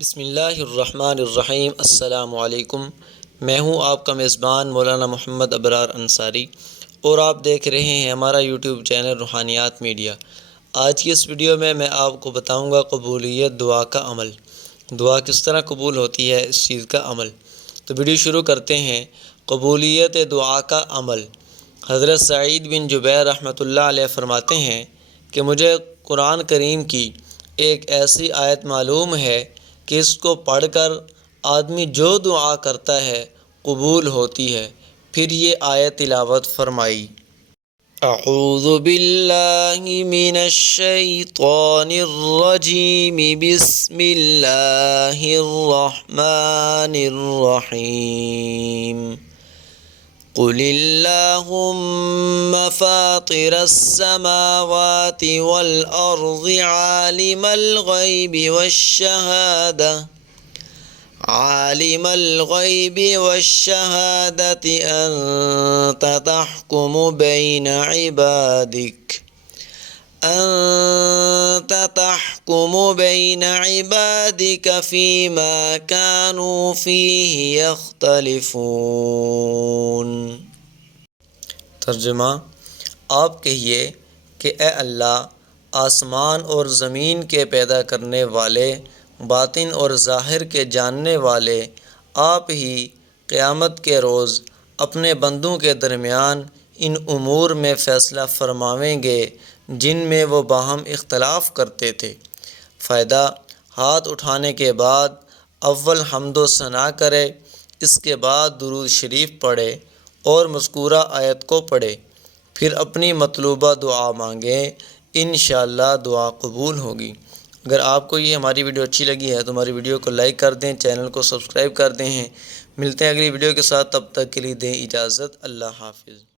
بسم اللہ الرحمن الرحیم۔ السلام علیکم۔ میں ہوں آپ کا میزبان مولانا محمد ابرار انصاری اور آپ دیکھ رہے ہیں ہمارا یوٹیوب چینل روحانیات میڈیا۔ آج کی اس ویڈیو میں آپ کو بتاؤں گا قبولیت دعا کا عمل۔ دعا کس طرح قبول ہوتی ہے، اس چیز کا عمل۔ تو ویڈیو شروع کرتے ہیں۔ قبولیت دعا کا عمل۔ حضرت سعید بن جبیر رحمۃ اللہ علیہ فرماتے ہیں کہ مجھے قرآن کریم کی ایک ایسی آیت معلوم ہے کہ اس کو پڑھ کر آدمی جو دعا کرتا ہے قبول ہوتی ہے۔ پھر یہ آیت تلاوت فرمائی۔ اعوذ باللہ من الشیطان الرجیم، بسم اللہ الرحمن الرحیم۔ قل اللہم فاطر السماوات والارض، عالم الغیب والشہادة انت تحکم بین عبادک فیما کانوا فیہ یختلفون۔ ترجمہ: آپ کہیے کہ اے اللہ، آسمان اور زمین کے پیدا کرنے والے، باطن اور ظاہر کے جاننے والے، آپ ہی قیامت کے روز اپنے بندوں کے درمیان ان امور میں فیصلہ فرماویں گے جن میں وہ باہم اختلاف کرتے تھے۔ فائدہ: ہاتھ اٹھانے کے بعد اول حمد و ثنا کرے، اس کے بعد درود شریف پڑھے اور مذکورہ آیت کو پڑھے، پھر اپنی مطلوبہ دعا مانگیں، انشاءاللہ دعا قبول ہوگی۔ اگر آپ کو یہ ہماری ویڈیو اچھی لگی ہے تو ہماری ویڈیو کو لائک کر دیں، چینل کو سبسکرائب کر دیں۔ ملتے ہیں اگلی ویڈیو کے ساتھ، تب تک کے لیے دیں اجازت۔ اللہ حافظ۔